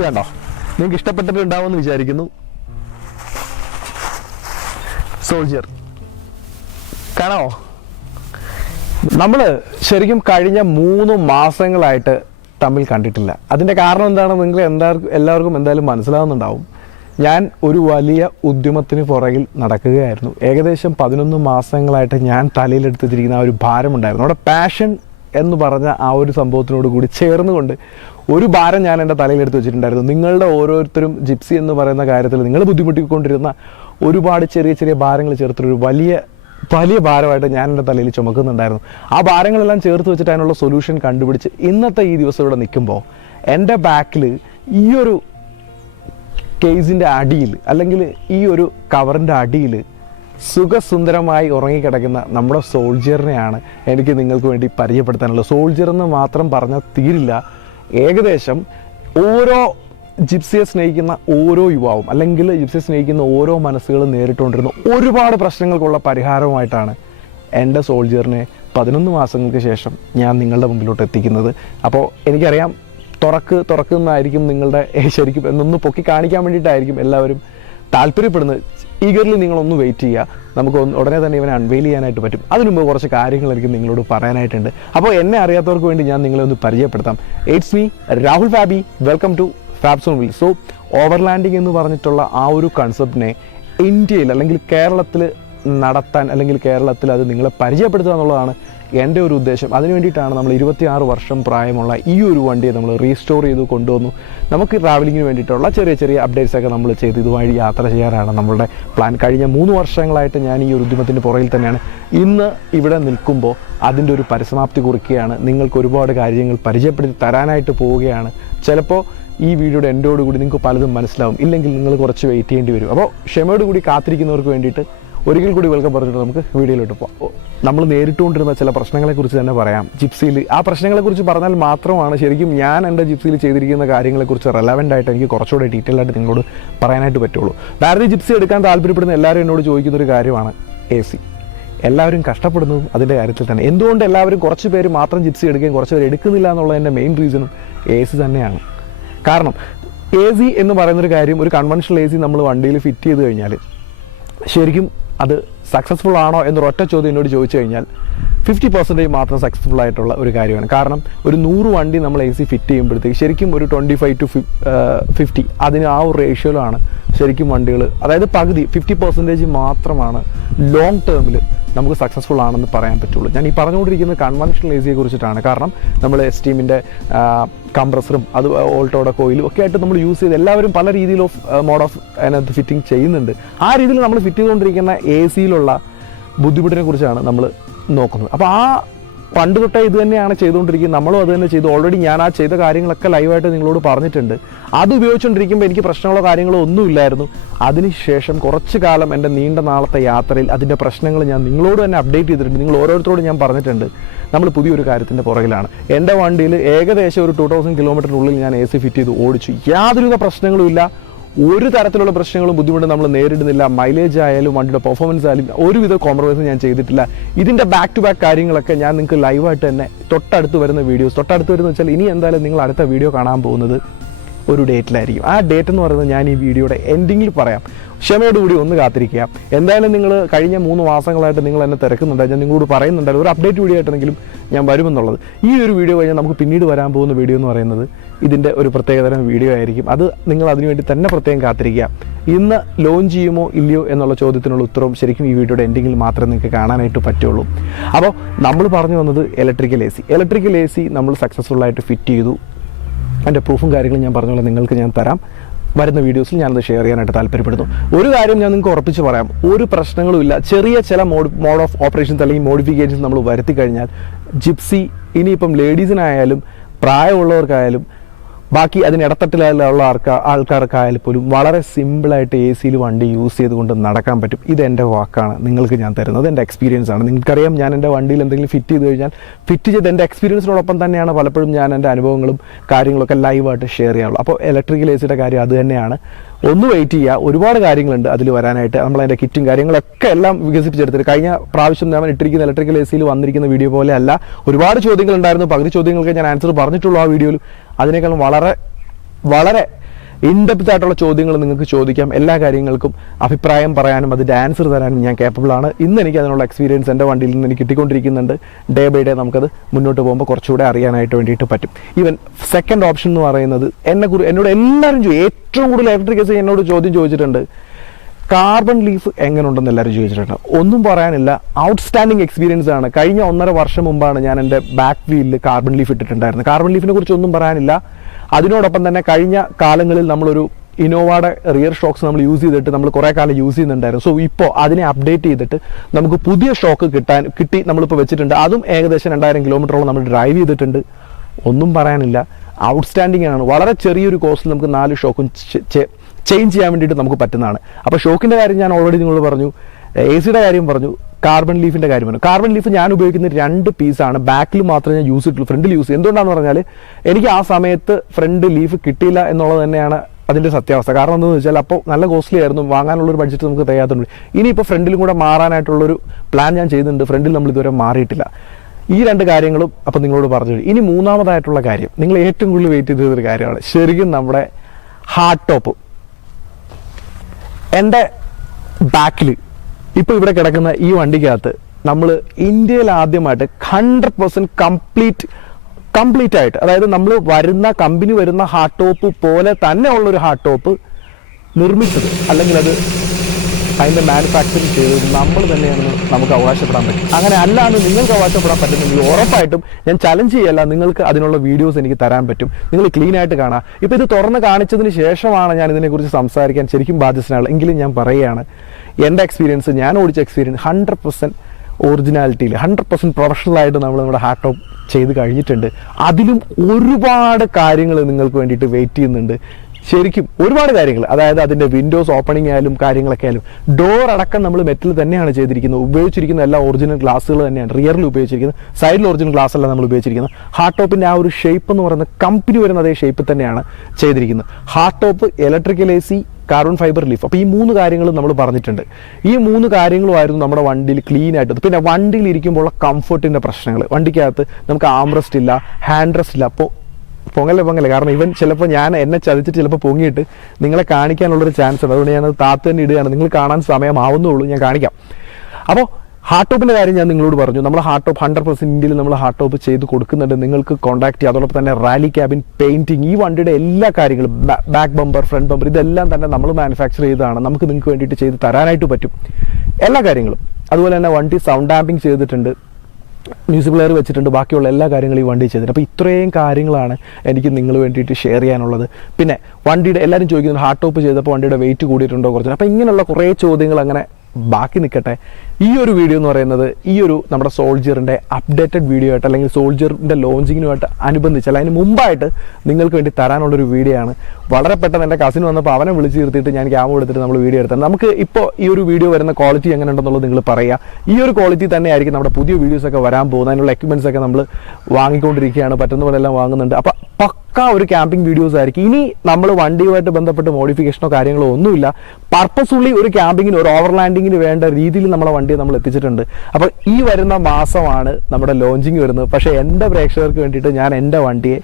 വേണ്ടോ? നിങ്ങൾക്ക് ഇഷ്ടപ്പെട്ടിട്ടുണ്ടാവുമെന്ന് വിചാരിക്കുന്നു. സോൾജിയർ കാണാമോ? നമ്മൾ ശരിക്കും കഴിഞ്ഞ 3 മാസങ്ങളായിട്ട് തമ്മിൽ കണ്ടിട്ടില്ല. അതിൻ്റെ കാരണം എന്താണെന്ന് നിങ്ങൾ എല്ലാവർക്കും എന്തായാലും മനസ്സിലാവുന്നുണ്ടാവും. ഞാൻ ഒരു വലിയ ഉദ്യമത്തിന് പുറകിൽ നടക്കുകയായിരുന്നു. ഏകദേശം 11 മാസങ്ങളായിട്ട് ഞാൻ തലയിലെടുത്തിരിക്കുന്ന ആ ഒരു ഭാരമുണ്ടായിരുന്നു. അവിടെ പാഷൻ എന്ന് പറഞ്ഞ ആ ഒരു സംഭവത്തിനോട് കൂടി ചേർന്നുകൊണ്ട് ഒരു ഭാരം ഞാൻ എൻ്റെ തലയിലെടുത്ത് വെച്ചിട്ടുണ്ടായിരുന്നു. നിങ്ങളുടെ ഓരോരുത്തരും ജിപ്സി എന്ന് പറയുന്ന കാര്യത്തിൽ നിങ്ങൾ ബുദ്ധിമുട്ടിക്കൊണ്ടിരുന്ന ഒരുപാട് ചെറിയ ചെറിയ ഭാരങ്ങൾ ചേർത്തൊരു വലിയ ഭാരമായിട്ട് ഞാൻ എൻ്റെ തലയിൽ ചുമക്കുന്നുണ്ടായിരുന്നു. ആ ഭാരങ്ങളെല്ലാം ചേർത്ത് വെച്ചിട്ട് അതിനുള്ള സൊല്യൂഷൻ കണ്ടുപിടിച്ച് ഇന്നത്തെ ഈ ദിവസം ഇവിടെ നിൽക്കുമ്പോൾ എൻ്റെ ബാക്കിൽ ഈ ഒരു കേസിൻ്റെ അടിയിൽ അല്ലെങ്കിൽ ഈ ഒരു കവറിൻ്റെ അടിയിൽ സുഖസുന്ദരമായി ഉറങ്ങിക്കിടക്കുന്ന നമ്മുടെ സോൾജിയറിനെയാണ് എനിക്ക് നിങ്ങൾക്ക് വേണ്ടി പരിചയപ്പെടുത്താനുള്ളത്. സോൾജിയർ എന്ന് മാത്രം പറഞ്ഞാൽ തീരില്ല. ഏകദേശം ഓരോ ജിപ്സിയെ സ്നേഹിക്കുന്ന ഓരോ യുവാവും അല്ലെങ്കിൽ ജിപ്സിയെ സ്നേഹിക്കുന്ന ഓരോ മനസ്സുകളും നേരിട്ടുകൊണ്ടിരുന്ന ഒരുപാട് പ്രശ്നങ്ങൾക്കുള്ള പരിഹാരവുമായിട്ടാണ് എൻ്റെ സോൾജിയറിനെ 11 മാസങ്ങൾക്ക് ശേഷം ഞാൻ നിങ്ങളുടെ മുമ്പിലോട്ട് എത്തിക്കുന്നത്. അപ്പോൾ എനിക്കറിയാം തുറക്കുന്നതായിരിക്കും നിങ്ങളുടെ ശരിക്കും എന്നൊന്ന് പൊക്കി കാണിക്കാൻ വേണ്ടിയിട്ടായിരിക്കും എല്ലാവരും താല്പര്യപ്പെടുന്നത്. ഈഗർലി നിങ്ങളൊന്ന് വെയിറ്റ് ചെയ്യുക. നമുക്ക് ഉടനെ തന്നെ ഇവനെ അൺവെയിൽ ചെയ്യാനായിട്ട് പറ്റും. അതിനു മുമ്പ് കുറച്ച് കാര്യങ്ങൾ എനിക്ക് നിങ്ങളോട് പറയാനായിട്ടുണ്ട്. അപ്പോൾ എന്നെ അറിയാത്തവർക്ക് വേണ്ടി ഞാൻ നിങ്ങളെ ഒന്ന് പരിചയപ്പെടുത്താം. It's me Rahul Fabi. Welcome to FABBSONWHEELS. So overlanding എന്ന് പറഞ്ഞിട്ടുള്ള ആ ഒരു കൺസെപ്റ്റിനെ ഇന്ത്യയിൽ അല്ലെങ്കിൽ കേരളത്തിൽ നടത്താൻ അല്ലെങ്കിൽ കേരളത്തിൽ അത് നിങ്ങളെ പരിചയപ്പെടുത്തുക എന്നുള്ളതാണ് എൻ്റെ ഒരു ഉദ്ദേശം. അതിന് വേണ്ടിയിട്ടാണ് നമ്മൾ 26 വർഷം പ്രായമുള്ള ഈ ഒരു വണ്ടിയെ നമ്മൾ റീസ്റ്റോർ ചെയ്ത് കൊണ്ടുവന്നു. നമുക്ക് ട്രാവലിങ്ങിന് വേണ്ടിയിട്ടുള്ള ചെറിയ ചെറിയ അപ്ഡേറ്റ്സൊക്കെ നമ്മൾ ചെയ്ത് ഇതുവഴി യാത്ര ചെയ്യാനാണ് നമ്മളുടെ പ്ലാൻ. കഴിഞ്ഞ 3 വർഷങ്ങളായിട്ട് ഞാൻ ഈ ഒരു ഉദ്യമത്തിൻ്റെ പുറകിൽ തന്നെയാണ്. ഇന്ന് ഇവിടെ നിൽക്കുമ്പോൾ അതിൻ്റെ ഒരു പരിസമാപ്തി കുറിക്കുകയാണ്. നിങ്ങൾക്ക് ഒരുപാട് കാര്യങ്ങൾ പരിചയപ്പെടുത്തി തരാനായിട്ട് പോവുകയാണ്. ചിലപ്പോൾ ഈ വീഡിയോയുടെ എൻ്റോടുകൂടി നിങ്ങൾക്ക് പലതും മനസ്സിലാവും, ഇല്ലെങ്കിൽ നിങ്ങൾ കുറച്ച് വെയിറ്റ് ചെയ്യേണ്ടി വരും. അപ്പോൾ ക്ഷമയോടുകൂടി കാത്തിരിക്കുന്നവർക്ക് വേണ്ടിയിട്ട് ഒരിക്കൽ കൂടി വെൽക്കം പറഞ്ഞിട്ട് നമുക്ക് വീഡിയോയിലോട്ട് പോകാം. നമ്മൾ നേരിട്ടുകൊണ്ടിരുന്ന ചില പ്രശ്നങ്ങളെക്കുറിച്ച് തന്നെ പറയാം. ജിപ്സിയിൽ ആ പ്രശ്നങ്ങളെക്കുറിച്ച് പറഞ്ഞാൽ മാത്രമാണ് ശരിക്കും ഞാൻ എൻ്റെ ജിപ്സിയിൽ ചെയ്തിരിക്കുന്ന കാര്യങ്ങളെക്കുറിച്ച് റെലവൻ്റ് ആയിട്ട് എനിക്ക് കുറച്ചുകൂടെ ഡീറ്റെയിൽ ആയിട്ട് നിങ്ങളോട് പറയാനായിട്ട് പറ്റുള്ളൂ. ഭാരതി ജിപ്സി എടുക്കാൻ താല്പര്യപ്പെടുന്ന എല്ലാവരും എന്നോട് ചോദിക്കുന്നൊരു കാര്യമാണ് AC. എല്ലാവരും കഷ്ടപ്പെടുന്നതും അതിൻ്റെ കാര്യത്തിൽ തന്നെ. എന്തുകൊണ്ട് എല്ലാവരും കുറച്ച് പേര് മാത്രം ജിപ്സി എടുക്കുകയും കുറച്ച് പേര് എടുക്കുന്നില്ല എന്നുള്ളതിൻ്റെ മെയിൻ റീസണും AC തന്നെയാണ്. കാരണം AC എന്ന് പറയുന്നൊരു കാര്യം, ഒരു കൺവെൻഷണൽ AC നമ്മൾ വണ്ടിയിൽ ഫിറ്റ് ചെയ്ത് കഴിഞ്ഞാൽ ശരിക്കും അത് സക്സസ്ഫുൾ ആണോ എന്നൊരൊറ്റ ചോദ്യം എന്നോട് ചോദിച്ചു കഴിഞ്ഞാൽ 50% മാത്രം സക്സസ്ഫുൾ ആയിട്ടുള്ള ഒരു കാര്യമാണ്. കാരണം ഒരു 100 വണ്ടി നമ്മൾ AC ഫിറ്റ് ചെയ്യുമ്പോഴത്തേക്ക് ശരിക്കും ഒരു 25 to 50 അതിന് ആ ഒരു റേഷ്യോയിലാണ് ശരിക്കും വണ്ടികൾ, അതായത് പകുതി 50% മാത്രമാണ് ലോങ് ടേമിൽ നമുക്ക് സക്സസ്ഫുൾ ആണെന്ന് പറയാൻ പറ്റുള്ളൂ. ഞാൻ ഈ പറഞ്ഞുകൊണ്ടിരിക്കുന്നത് കൺവെൻഷണൽ ACയെ കുറിച്ചിട്ടാണ്. കാരണം നമ്മൾ സ്റ്റീമിൻ്റെ കംപ്രസറും അത് ഓൾട്ടോയുടെ കോയിലും ഒക്കെ ആയിട്ട് നമ്മൾ യൂസ് ചെയ്ത് എല്ലാവരും പല രീതിയിൽ മോഡ് ഓഫ് അതിനകത്ത് ഫിറ്റിംഗ് ചെയ്യുന്നുണ്ട്. ആ രീതിയിൽ നമ്മൾ ഫിറ്റ് ചെയ്തുകൊണ്ടിരിക്കുന്ന ACയിലുള്ള ബുദ്ധിമുട്ടിനെ കുറിച്ചാണ് നമ്മൾ നോക്കുന്നത്. അപ്പോൾ ആ പണ്ട് തൊട്ടേ ഇത് തന്നെയാണ് ചെയ്തുകൊണ്ടിരിക്കുന്നത്. നമ്മളും അത് തന്നെ ചെയ്തു. ഓൾറെഡി ഞാൻ ആ ചെയ്ത കാര്യങ്ങളൊക്കെ ലൈവായിട്ട് നിങ്ങളോട് പറഞ്ഞിട്ടുണ്ട്. അത് ഉപയോഗിച്ചുകൊണ്ടിരിക്കുമ്പോൾ എനിക്ക് പ്രശ്നങ്ങളോ കാര്യങ്ങളോ ഒന്നുമില്ലായിരുന്നു. അതിനുശേഷം കുറച്ച് കാലം എൻ്റെ നീണ്ട നാളത്തെ യാത്രയിൽ അതിൻ്റെ പ്രശ്നങ്ങൾ ഞാൻ നിങ്ങളോട് തന്നെ അപ്ഡേറ്റ് ചെയ്തിട്ടുണ്ട്. നിങ്ങൾ ഓരോരുത്തരോടും ഞാൻ പറഞ്ഞിട്ടുണ്ട്. നമ്മൾ പുതിയൊരു കാര്യത്തിൻ്റെ പുറകിലാണ്. എൻ്റെ വണ്ടിയിൽ ഏകദേശം ഒരു 2000 കിലോമീറ്ററിനുള്ളിൽ ഞാൻ AC ഫിറ്റ് ചെയ്ത് ഓടിച്ചു. യാതൊരുവിധ പ്രശ്നങ്ങളും ഇല്ല. ഒരു തരത്തിലുള്ള പ്രശ്നങ്ങളും ബുദ്ധിമുട്ടും നമ്മൾ നേരിടുന്നില്ല. മൈലേജ് ആയാലും വണ്ടിയുടെ പെർഫോമൻസ് ആയാലും ഒരുവിധ കോംപ്രമൈസും ഞാൻ ചെയ്തിട്ടില്ല. ഇതിൻ്റെ ബാക്ക് ടു ബാക്ക് കാര്യങ്ങളൊക്കെ ഞാൻ നിങ്ങൾക്ക് ലൈവായിട്ട് തന്നെ തൊട്ടടുത്ത് വരുന്ന വീഡിയോസ്, തൊട്ടടുത്ത് വരുന്ന വെച്ചാൽ ഇനി എന്തായാലും നിങ്ങൾ അടുത്ത വീഡിയോ കാണാൻ പോകുന്നത് ഒരു ഡേറ്റിലായിരിക്കും. ആ ഡേറ്റ് എന്ന് പറയുന്നത് ഞാൻ ഈ വീഡിയോയുടെ എൻഡിങ്ങിൽ പറയാം. ക്ഷമയോടുകൂടി ഒന്ന് കാത്തിരിക്കുക. എന്തായാലും നിങ്ങൾ കഴിഞ്ഞ 3 മാസങ്ങളായിട്ട് നിങ്ങൾ എന്നെ തിരക്കുന്നുണ്ട്. ഞാൻ നിങ്ങളോട് പറയുന്നുണ്ടായിരുന്നു ഒരു അപ്ഡേറ്റ് വീഡിയോ ആയിട്ടെങ്കിലും ഞാൻ വരുമെന്നുള്ളത്. ഈ ഒരു വീഡിയോ കഴിഞ്ഞാൽ നമുക്ക് പിന്നീട് വരാൻ പോകുന്ന വീഡിയോ എന്ന് പറയുന്നത് ഇതിൻ്റെ ഒരു പ്രത്യേകതരം വീഡിയോ ആയിരിക്കും. അത് നിങ്ങൾ അതിനുവേണ്ടി തന്നെ പ്രത്യേകം കാത്തിരിക്കുക. ഇന്ന് ലോഞ്ച് ചെയ്യുമോ ഇല്ലയോ എന്നുള്ള ചോദ്യത്തിനുള്ള ഉത്തരവും ശരിക്കും ഈ വീഡിയോയുടെ എൻഡിങ്ങിൽ മാത്രമേ നിങ്ങൾക്ക് കാണാനായിട്ട് പറ്റുള്ളൂ. അപ്പോൾ നമ്മൾ പറഞ്ഞു വന്നത് ഇലക്ട്രിക്കൽ AC നമ്മൾ സക്സസ്ഫുള്ളായിട്ട് ഫിറ്റ് ചെയ്തു. അതിൻ്റെ പ്രൂഫും കാര്യങ്ങളും ഞാൻ പറഞ്ഞ പോലെ നിങ്ങൾക്ക് ഞാൻ തരാം. വരുന്ന വീഡിയോസിൽ ഞാനത് ഷെയർ ചെയ്യാനായിട്ട് താല്പര്യപ്പെടുന്നു. ഒരു കാര്യം ഞാൻ നിങ്ങൾക്ക് ഉറപ്പിച്ച് പറയാം, ഒരു പ്രശ്നങ്ങളും ഇല്ല. ചെറിയ ചില മോഡ് ഓഫ് ഓപ്പറേഷൻസ് അല്ലെങ്കിൽ മോഡിഫിക്കേഷൻസ് നമ്മൾ വരുത്തി കഴിഞ്ഞാൽ ജിപ്സി ഇനിയിപ്പം ലേഡീസിനായാലും പ്രായമുള്ളവർക്കായാലും ബാക്കി അതിനിടത്തട്ടിലുള്ള ആൾക്കാർക്കായാലും പോലും വളരെ സിമ്പിളായിട്ട് AC വണ്ടി യൂസ് ചെയ്തുകൊണ്ട് നടക്കാൻ പറ്റും. ഇതെൻ്റെ വാക്കാണ് നിങ്ങൾക്ക് ഞാൻ തരുന്നത്, എൻ്റെ എക്സ്പീരിയൻസ് ആണ്. നിങ്ങൾക്കറിയാം ഞാൻ എൻ്റെ വണ്ടിയിൽ എന്തെങ്കിലും ഫിറ്റ് ചെയ്ത് കഴിഞ്ഞാൽ ഫിറ്റ് ചെയ്ത് എൻ്റെ എക്സ്പീരിയൻസിനോടൊപ്പം തന്നെയാണ് പലപ്പോഴും ഞാൻ എൻ്റെ അനുഭവങ്ങളും കാര്യങ്ങളൊക്കെ ലൈവായിട്ട് ഷെയർ ചെയ്യാറുള്ളൂ. അപ്പോൾ ഇലക്ട്രിക്കൽ ACയുടെ കാര്യം അത് തന്നെയാണ്. ഒന്ന് വെയിറ്റ് ചെയ്യുക. ഒരുപാട് കാര്യങ്ങളുണ്ട് അതിൽ വരാനായിട്ട്. നമ്മളതിൻ്റെ കിറ്റും കാര്യങ്ങളൊക്കെ എല്ലാം വികസിപ്പിച്ചെടുത്തിട്ട് കഴിഞ്ഞ പ്രാവശ്യം ഞാൻ ഇട്ടിരിക്കുന്ന ഇലക്ട്രിക്കൽ ACയിൽ വന്നിരിക്കുന്ന വീഡിയോ പോലെ അല്ല. ഒരുപാട് ചോദ്യങ്ങളുണ്ടായിരുന്നു. പകുതി ചോദ്യങ്ങൾക്ക് ഞാൻ ആൻസർ പറഞ്ഞിട്ടുള്ളൂ ആ വീഡിയോയിൽ. അതിനേക്കാളും വളരെ വളരെ ഇൻഡെപ്ത് ആയിട്ടുള്ള ചോദ്യങ്ങൾ നിങ്ങൾക്ക് ചോദിക്കാം. എല്ലാ കാര്യങ്ങൾക്കും അഭിപ്രായം പറയാനും അതിൻ്റെ ആൻസർ തരാനും ഞാൻ കേപ്പബിൾ ആണ്. ഇന്ന് എനിക്ക് അതിനുള്ള എക്സ്പീരിയൻസ് എൻ്റെ വണ്ടിയിൽ നിന്ന് എനിക്ക് കിട്ടിക്കൊണ്ടിരിക്കുന്നുണ്ട്. ഡേ ബൈ ഡേ നമുക്കത് മുന്നോട്ട് പോകുമ്പോൾ കുറച്ചുകൂടെ അറിയാനായിട്ട് വേണ്ടിയിട്ട് പറ്റും. ഈവൻ സെക്കൻഡ് ഓപ്ഷൻ എന്ന് പറയുന്നത് എന്നോട് എല്ലാവരും ഏറ്റവും കൂടുതൽ ഇലക്ട്രിക് എന്നോട് ചോദ്യം ചോദിച്ചിട്ടുണ്ട്, കാർബൺ ലീഫ് എങ്ങനെ ഉണ്ടെന്ന് എല്ലാവരും ചോദിച്ചിട്ടുണ്ട്. ഒന്നും പറയാനില്ല, ഔട്ട്സ്റ്റാൻഡിങ് എക്സ്പീരിയൻസ് ആണ്. കഴിഞ്ഞ 1.5 വർഷം മുമ്പാണ് ഞാൻ എൻ്റെ ബാക്ക് വീലിൽ കാർബൺ ലീഫ് ഇട്ടിട്ടുണ്ടായിരുന്നത്. കാർബൺ ലീഫിനെ കുറിച്ച് ഒന്നും പറയാനില്ല. അതിനോടൊപ്പം തന്നെ കഴിഞ്ഞ കാലങ്ങളിൽ നമ്മളൊരു ഇന്നോവയുടെ റിയർ ഷോക്സ് നമ്മൾ യൂസ് ചെയ്തിട്ട് നമ്മൾ കുറേ കാലം യൂസ് ചെയ്യുന്നുണ്ടായിരുന്നു. സോ ഇപ്പോൾ അതിനെ അപ്ഡേറ്റ് ചെയ്തിട്ട് നമുക്ക് പുതിയ ഷോക്ക് കിട്ടി നമ്മളിപ്പോൾ വെച്ചിട്ടുണ്ട്. അതും ഏകദേശം 2000 കിലോമീറ്ററോളം നമ്മൾ ഡ്രൈവ് ചെയ്തിട്ടുണ്ട്. ഒന്നും പറയാനില്ല, ഔട്ട്സ്റ്റാൻഡിങ് ആണ്. വളരെ ചെറിയൊരു കോസ്റ്റിൽ നമുക്ക് 4 ഷോക്കും ചേഞ്ച് ചെയ്യാൻ വേണ്ടിയിട്ട് നമുക്ക് പറ്റുന്നതാണ്. അപ്പോൾ ഷോക്കിൻ്റെ കാര്യം ഞാൻ ഓൾറെഡി നിങ്ങളോട് പറഞ്ഞു, AC-യുടെ കാര്യം പറഞ്ഞു, കാർബൺ ലീഫിൻ്റെ കാര്യം പറഞ്ഞു. കാർബൺ ലീഫ് ഞാൻ ഉപയോഗിക്കുന്ന 2 പീസാണ്. ബാക്കിൽ മാത്രമേ ഞാൻ യൂസ് ചെയ്തിട്ടുള്ളൂ, ഫ്രണ്ടിൽ യൂസ് ചെയ്യും. എന്തുകൊണ്ടാണെന്ന് പറഞ്ഞാൽ എനിക്ക് ആ സമയത്ത് ഫ്രണ്ട് ലീഫ് കിട്ടിയില്ല എന്നുള്ളത് തന്നെയാണ് അതിൻ്റെ സത്യാവസ്ഥ. കാരണം എന്താണെന്ന് വെച്ചാൽ അപ്പോൾ നല്ല കോസ്റ്റ്ലി ആയിരുന്നു, വാങ്ങാനുള്ളൊരു ബഡ്ജറ്റ് നമുക്ക് തികയാത്തുണ്ട്. ഇനിയിപ്പോൾ ഫ്രണ്ടിലും കൂടെ മാറാനായിട്ടുള്ളൊരു പ്ലാൻ ഞാൻ ചെയ്യുന്നുണ്ട്. ഫ്രണ്ടിൽ നമ്മൾ ഇതുവരെ മാറിയിട്ടില്ല. ഈ 2 കാര്യങ്ങളും അപ്പോൾ നിങ്ങളോട് പറഞ്ഞു. ഇനി മൂന്നാമതായിട്ടുള്ള കാര്യം, നിങ്ങൾ ഏറ്റവും കൂടുതൽ വെയിറ്റ് ചെയ്തൊരു കാര്യമാണ് ശരിക്കും നമ്മുടെ ഹാർഡ് ടോപ്പ്. എൻ്റെ ബാക്കിൽ ഇപ്പോൾ ഇവിടെ കിടക്കുന്ന ഈ വണ്ടിക്കകത്ത് നമ്മൾ ഇന്ത്യയിൽ ആദ്യമായിട്ട് 100% കംപ്ലീറ്റ് ആയിട്ട്, അതായത് നമ്മൾ കമ്പനി വരുന്ന ഹാർഡ് ടോപ്പ് പോലെ തന്നെ ഉള്ളൊരു ഹാർഡ് ടോപ്പ് നിർമ്മിച്ചത്, അല്ലെങ്കിൽ അത് അതിൻ്റെ മാനുഫാക്ചറിങ് ചെയ്തത് നമ്മൾ തന്നെയാണെന്ന് നമുക്ക് അവകാശപ്പെടാൻ പറ്റും. അങ്ങനെ അല്ലാന്ന് നിങ്ങൾക്ക് അവകാശപ്പെടാൻ പറ്റുന്നെങ്കിൽ ഉറപ്പായിട്ടും ഞാൻ ചലഞ്ച് ചെയ്യല്ല, നിങ്ങൾക്ക് അതിനുള്ള വീഡിയോസ് എനിക്ക് തരാൻ പറ്റും. നിങ്ങൾ ക്ലീൻ ആയിട്ട് കാണാം. ഇപ്പോൾ ഇത് തുറന്ന് കാണിച്ചതിന് ശേഷമാണ് ഞാൻ ഇതിനെക്കുറിച്ച് സംസാരിക്കാൻ ശരിക്കും ബാധ്യസ്ഥനാണ്. എങ്കിലും ഞാൻ പറയുകയാണ്, എൻ്റെ എക്സ്പീരിയൻസ്, ഞാൻ ഓടിച്ച എക്സ്പീരിയൻസ് 100% ഒറിജിനാലിറ്റിയിൽ 100% പ്രൊഫഷണലായിട്ട് നമ്മൾ നമ്മുടെ ഹാർഡ് ടോപ്പ് ചെയ്ത് കഴിഞ്ഞിട്ടുണ്ട്. അതിലും ഒരുപാട് കാര്യങ്ങൾ നിങ്ങൾക്ക് വേണ്ടിയിട്ട് വെയിറ്റ് ചെയ്യുന്നുണ്ട്. ശരിക്കും ഒരുപാട് കാര്യങ്ങൾ, അതായത് അതിൻ്റെ വിൻഡോസ് ഓപ്പണിംഗ് ആയാലും കാര്യങ്ങളൊക്കെ ആയാലും, ഡോർ അടക്കം നമ്മൾ മെറ്റൽ തന്നെയാണ് ചെയ്തിരിക്കുന്നത്. ഉപയോഗിച്ചിരിക്കുന്ന എല്ലാ ഒറിജിനൽ ഗ്ലാസ്സുകൾ തന്നെയാണ് റിയറിൽ ഉപയോഗിച്ചിരിക്കുന്നത്. സൈഡിൽ ഒറിജിനൽ ഗ്ലാസ് അല്ല നമ്മൾ ഉപയോഗിച്ചിരിക്കുന്നത്. ഹാർഡ് ടോപ്പിൻ്റെ ആ ഒരു ഷേപ്പ് എന്ന് പറയുന്നത് കമ്പനി വരുന്ന അതേ ഷേപ്പ് തന്നെയാണ് ചെയ്തിരിക്കുന്നത്. Hard top, electrical AC, carbon fibre leaf. അപ്പോൾ ഈ 3 കാര്യങ്ങളും നമ്മൾ പറഞ്ഞിട്ടുണ്ട്. ഈ 3 കാര്യങ്ങളുമായിരുന്നു നമ്മുടെ വണ്ടിയിൽ ക്ലീൻ ആയിട്ട്. പിന്നെ വണ്ടിയിൽ ഇരിക്കുമ്പോൾ കംഫർട്ടിൻ്റെ പ്രശ്നങ്ങൾ, വണ്ടിക്കകത്ത് നമുക്ക് ആംറസ്റ്റ് ഇല്ല, ഹാൻഡ് റെസ്റ്റ് ഇല്ല. അപ്പോൾ പൊങ്ങല്ലേ, കാരണം ഇവൻ ചിലപ്പോൾ എന്നെ ചതിച്ചിട്ട് ചിലപ്പോൾ പൊങ്ങിയിട്ട് നിങ്ങളെ കാണിക്കാനുള്ളൊരു ചാൻസ് ഉണ്ട്. അതുകൊണ്ട് ഞാനത് താത്ത് തന്നെ ഇടുകയാണ്. നിങ്ങൾ കാണാൻ സമയമാവുന്നുള്ളൂ, ഞാൻ കാണിക്കാം. അപ്പോൾ ഹാർഡ് ടോപ്പിൻ്റെ കാര്യം ഞാൻ നിങ്ങളോട് പറഞ്ഞു. നമ്മൾ ഹാർഡ് ടോപ്പ് 100% ഇന്ത്യയിൽ നമ്മൾ ഹാർഡ് ടോപ്പ് ചെയ്ത് കൊടുക്കുന്നുണ്ട്. നിങ്ങൾക്ക് കോൺടാക്ട് ചെയ്യുക. അതോടൊപ്പം തന്നെ റാലി ക്യാബിൻ, പെയിൻറ്റിങ്, ഈ വണ്ടിയുടെ എല്ലാ കാര്യങ്ങളും, ബാക്ക് ബമ്പർ, ഫ്രണ്ട് ബമ്പർ, ഇതെല്ലാം തന്നെ നമ്മൾ മാനുഫാക്ചർ ചെയ്തതാണ്. നമുക്ക് നിങ്ങൾക്ക് വേണ്ടിയിട്ട് ചെയ്ത് തരാനായിട്ട് പറ്റും എല്ലാ കാര്യങ്ങളും. അതുപോലെ തന്നെ വണ്ടി സൗണ്ട് ഡാമ്പിങ് ചെയ്തിട്ടുണ്ട്, മ്യൂസിക് പ്ലെയർ വെച്ചിട്ടുണ്ട്, ബാക്കിയുള്ള എല്ലാ കാര്യങ്ങളും ഈ വണ്ടി ചെയ്തിട്ടുണ്ട്. അപ്പോൾ ഇത്രയും കാര്യങ്ങളാണ് എനിക്ക് നിങ്ങൾ വേണ്ടിയിട്ട് ഷെയർ ചെയ്യാനുള്ളത്. പിന്നെ വണ്ടിയുടെ എല്ലാവരും ചോദിക്കുന്നത് ഹാർഡ് ടോപ്പ് ചെയ്തപ്പോൾ വണ്ടിയുടെ വെയിറ്റ് കൂടിയിട്ടുണ്ടോ കുറച്ച്. അപ്പോൾ ഇങ്ങനെയുള്ള കുറേ ചോദ്യങ്ങൾ അങ്ങനെ ബാക്കി നിൽക്കട്ടെ. ഈ ഒരു വീഡിയോ എന്ന് പറയുന്നത് നമ്മുടെ സോൾജിയറിൻ്റെ അപ്ഡേറ്റഡ് വീഡിയോ ആയിട്ട്, അല്ലെങ്കിൽ സോൾജിയറിൻ്റെ ലോഞ്ചിങ്ങിനുമായിട്ട് അനുബന്ധിച്ച്, അല്ല അതിന് മുമ്പായിട്ട് നിങ്ങൾക്ക് വേണ്ടി തരാനുള്ളൊരു വീഡിയോ ആണ്. വളരെ പെട്ടെന്ന് എൻ്റെ കസിൻ വന്നപ്പോൾ അവനെ വിളിച്ച് നിർത്തിയിട്ട് ഞാൻ ക്യാമറ എടുത്തിട്ട് നമ്മൾ വീഡിയോ എടുത്തത്. നമുക്ക് ഇപ്പോൾ ഈ ഒരു വീഡിയോ വരുന്ന ക്വാളിറ്റി എങ്ങനെ ഉണ്ടെന്നുള്ളത് നിങ്ങൾ പറയുക. ഈ ഒരു ക്വാളിറ്റി തന്നെ ആയിരിക്കും നമ്മുടെ പുതിയ വീഡിയോസൊക്കെ വരാൻ പോകുന്നത്. അതിനുള്ള എക്യുപ്മെൻറ്റ്സ് ഒക്കെ നമ്മൾ വാങ്ങിക്കൊണ്ടിരിക്കുകയാണ്, പറ്റുന്ന പോലെ എല്ലാം വാങ്ങുന്നുണ്ട്. അപ്പോൾ പക്ക ഒരു ക്യാമ്പിംഗ് വീഡിയോസ് ആയിരിക്കും. ഇനി നമ്മൾ വണ്ടിയുമായിട്ട് ബന്ധപ്പെട്ട് മോഡിഫിക്കേഷനോ കാര്യങ്ങളോ ഒന്നുമില്ല. പർപ്പസ്ഫുള്ളി ഒരു ക്യാമ്പിങ്ങിന്, ഒരു ഓവർലാൻഡിങ്ങിന് വേണ്ട രീതിയിൽ നമ്മളെ വണ്ടിയെ നമ്മൾ എത്തിച്ചിട്ടുണ്ട്. അപ്പോൾ ഈ വരുന്ന മാസമാണ് നമ്മുടെ ലോഞ്ചിങ് വരുന്നത്. പക്ഷേ എൻ്റെ പ്രേക്ഷകർക്ക് വേണ്ടിയിട്ട് ഞാൻ എൻ്റെ വണ്ടിയെ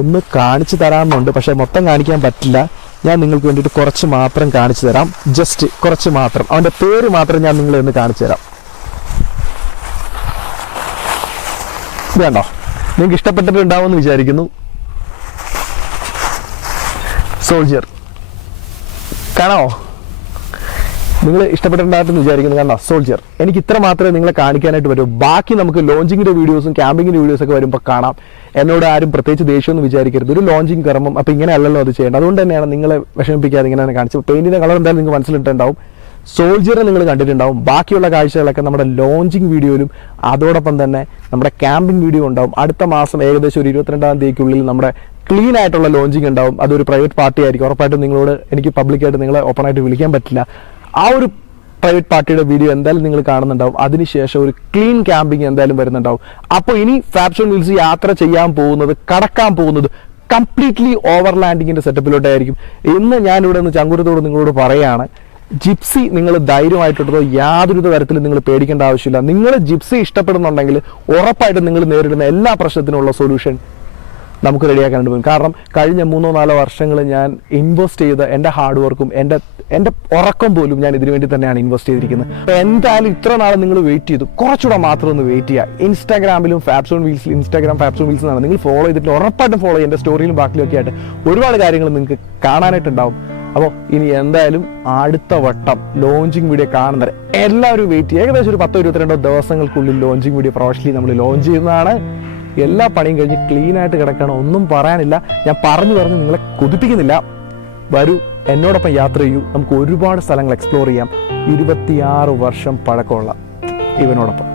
ഒന്ന് കാണിച്ചു തരാമെന്നുണ്ട്. പക്ഷേ മൊത്തം കാണിക്കാൻ പറ്റില്ല. ഞാൻ നിങ്ങൾക്ക് വേണ്ടിയിട്ട് കുറച്ച് മാത്രം കാണിച്ചു തരാം. ജസ്റ്റ് കുറച്ച് മാത്രം, അവൻ്റെ പേര് മാത്രം ഞാൻ നിങ്ങളെ ഒന്ന് കാണിച്ചു തരാം. വേണ്ടോ? നിങ്ങൾക്ക് ഇഷ്ടപ്പെട്ടിട്ടുണ്ടാവുമെന്ന് വിചാരിക്കുന്നു. സോൾജിയർ കാണാമോ? നിങ്ങൾ ഇഷ്ടപ്പെട്ടിട്ടുണ്ടായിട്ടെന്ന് വിചാരിക്കുന്നു. കാരണം സോൾജിയർ എനിക്ക് ഇത്ര മാത്രമേ നിങ്ങളെ കാണിക്കാനായിട്ട് വരൂ. ബാക്കി നമുക്ക് ലോഞ്ചിങ്ങിൻ്റെ വീഡിയോസും ക്യാമ്പിങ്ങിൻ്റെ വീഡിയോസൊക്കെ വരുമ്പോൾ കാണാം. എന്നോട് ആരും പ്രത്യേകിച്ച് ദേഷ്യമൊന്നും വിചാരിക്കരുത്. ഒരു ലോഞ്ചിങ് കർമ്മം, അപ്പോൾ ഇങ്ങനെ അല്ലല്ലോ അത് ചെയ്യേണ്ടത്. അതുകൊണ്ട് തന്നെയാണ് നിങ്ങളെ വിഷമിപ്പിക്കാതെ ഇങ്ങനെ കാണിച്ചത്. പെയിൻറ്റിൻ്റെ കളർ എന്തായാലും നിങ്ങൾക്ക് മനസ്സിലിട്ടുണ്ടാവും. സോൾജിയറെ നിങ്ങൾ കണ്ടിട്ടുണ്ടാവും. ബാക്കിയുള്ള കാഴ്ചകളൊക്കെ നമ്മുടെ ലോഞ്ചിങ് വീഡിയോയിലും അതോടൊപ്പം തന്നെ നമ്മുടെ ക്യാമ്പിംഗ് വീഡിയോ ഉണ്ടാവും. അടുത്ത മാസം ഏകദേശം ഒരു 22-ാം തീയതിക്കുള്ളിൽ നമ്മുടെ ക്ലീൻ ആയിട്ടുള്ള ലോഞ്ചിങ് ഉണ്ടാവും. അതൊരു പ്രൈവറ്റ് പാർട്ടി ആയിരിക്കും. ഉറപ്പായിട്ടും നിങ്ങളോട് എനിക്ക് പബ്ലിക്കായിട്ട് നിങ്ങളെ ഓപ്പണായിട്ട് വിളിക്കാൻ പറ്റില്ല. ആ ഒരു പ്രൈവറ്റ് പാർട്ടിയുടെ വീഡിയോ എന്തായാലും നിങ്ങൾ കാണുന്നുണ്ടാവും. അതിനുശേഷം ഒരു ക്ലീൻ ക്യാമ്പിംഗ് എന്തായാലും വരുന്നുണ്ടാവും. അപ്പോൾ ഇനി ഫാബ്സോൺ വീൽസ് യാത്ര ചെയ്യാൻ പോകുന്നത്, കടക്കാൻ പോകുന്നത് കംപ്ലീറ്റ്ലി ഓവർലാൻഡിങ്ങിൻ്റെ സെറ്റപ്പിലോട്ടായിരിക്കും. ഇന്ന് ഞാനിവിടെ നിന്ന് ചങ്കുരത്തോട് നിങ്ങളോട് പറയുകയാണ്, ജിപ്സി നിങ്ങൾ ധൈര്യമായിട്ടെടുത്തോ, യാതൊരു തരത്തിലും നിങ്ങൾ പേടിക്കേണ്ട ആവശ്യമില്ല. നിങ്ങൾ ജിപ്സി ഇഷ്ടപ്പെടുന്നുണ്ടെങ്കിൽ ഉറപ്പായിട്ടും നിങ്ങൾ നേരിടുന്ന എല്ലാ പ്രശ്നത്തിനുള്ള സൊല്യൂഷൻ നമുക്ക് റെഡിയാക്കാനായിട്ട് പറ്റും. കാരണം കഴിഞ്ഞ 3-4 വർഷങ്ങൾ ഞാൻ ഇൻവെസ്റ്റ് ചെയ്ത എൻ്റെ ഹാർഡ് വർക്കും എൻ്റെ ഉറക്കം പോലും ഞാൻ ഇതിനു വേണ്ടി തന്നെയാണ് ഇൻവെസ്റ്റ് ചെയ്തിരിക്കുന്നത്. അപ്പോൾ എന്തായാലും ഇത്ര നാൾ നിങ്ങൾ വെയിറ്റ് ചെയ്തു, കുറച്ചുകൂടെ മാത്രം ഒന്ന് വെയിറ്റ് ചെയ്യുക. ഇൻസ്റ്റാഗ്രാമിലും FABBSONWHEELS, ഇൻസ്റ്റാഗ്രാം FABBSONWHEELS എന്നാണ് നിങ്ങൾ ഫോളോ ചെയ്തിട്ട് ഉറപ്പായിട്ടും ഫോളോ ചെയ്യുക. എൻ്റെ സ്റ്റോറിയിലും ബാക്കിലൊക്കെ ആയിട്ട് ഒരുപാട് കാര്യങ്ങൾ നിങ്ങൾക്ക് കാണാനായിട്ടുണ്ടാവും. അപ്പോൾ ഇനി എന്തായാലും അടുത്ത വട്ടം ലോഞ്ചിങ് വീഡിയോ കാണുന്നത് എല്ലാവരും വെയിറ്റ് ചെയ്യുക. ഏകദേശം ഒരു 10-22 ദിവസങ്ങൾക്കുള്ളിൽ ലോഞ്ചിങ് വീഡിയോ പ്രൊഫഷണലി നമ്മൾ ലോഞ്ച് ചെയ്യുന്നതാണ്. എല്ലാ പണിയും കഴിഞ്ഞ് ക്ലീൻ ആയിട്ട് കിടക്കണം, ഒന്നും പറയാനില്ല. ഞാൻ പറഞ്ഞു നിങ്ങളെ കൊതിപ്പിക്കുന്നില്ല. വരൂ, എന്നോടൊപ്പം യാത്ര ചെയ്യൂ, നമുക്ക് ഒരുപാട് സ്ഥലങ്ങൾ എക്സ്പ്ലോർ ചെയ്യാം. 26 വർഷം പഴക്കമുള്ള ഇവനോടൊപ്പം.